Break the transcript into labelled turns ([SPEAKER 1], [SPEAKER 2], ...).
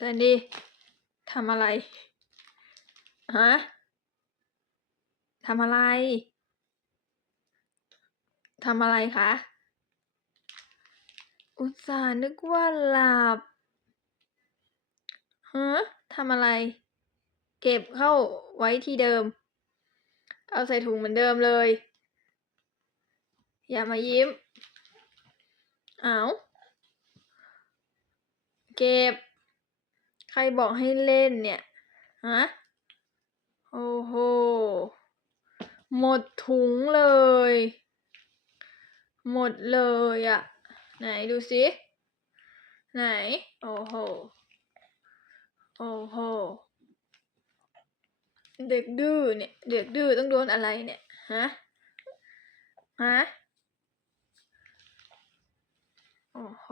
[SPEAKER 1] แซนดี้ทำอะไร ฮะทำอะไร ทำอะไรคะ อุตส่าห์นึกว่าหลับฮะทำอะไร เก็บเข้าไว้ที่เดิม เอาใส่ถุงเหมือนเดิมเลย อย่ามายิ้ม เอา เก็บ รบอกให้เล่นเนี่ยฮะโอ้โห หมดถุงเลย หมดเลยอะไหนดูสิไหน โอ้โห โอ้โห เด็กดื้อเนี่ย เด็กดื้อต้องโดนอะไรเนี่ยฮะฮะโอ้โห